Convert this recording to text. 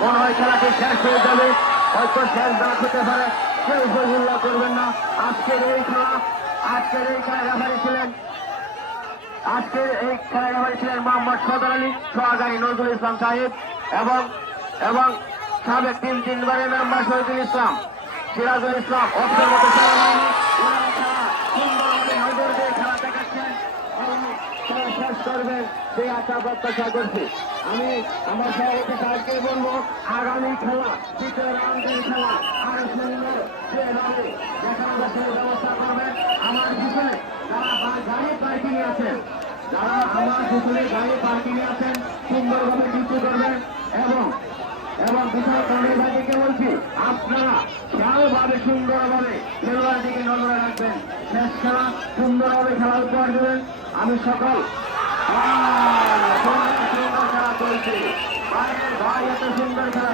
মনে হয় খেলাটি শেষ হয়ে যাবে, হয়তো শেষ না হতে পারে, কেউ উল্লাহ করবেন না। আজকের এই খেলায় রেফারি ছিলেন মোহাম্মদ সদর আলী, সোহাগারী নজরুল ইসলাম সাহেব এবং সাবেক তিনবারের মেম্বার শহীদুল ইসলাম, সিরাজুল ইসলাম, অফিসের মতো সেনাবাহিনী সুন্দরভাবে নজর দিয়ে খেলা দেখাচ্ছেন এবং খেলা শেষ করবেন সেই আশা প্রত্যাশা করছি। আমি আমার সভাপতি সাহেবকে বলবো, আগামী খেলা, দ্বিতীয় রাউন্ডের খেলা আরো সুন্দর যেভাবে দেখানোর ব্যবস্থা করবেন। আমার পিছনে যারা গাড়ি পার্কিং আছেন, সুন্দরভাবে ডিউটি করবেন এবং বিশাল কর্মী ভাইকে বলছি, আপনারা খেয়ালভাবে সুন্দরভাবে খেলোয়াড় দিকে নজরে রাখবেন। শেষ খেলা সুন্দরভাবে খেলা উপহার দেবেন। আমি সুন্দর খেলা চলছি, ভাই এত সুন্দর খেলা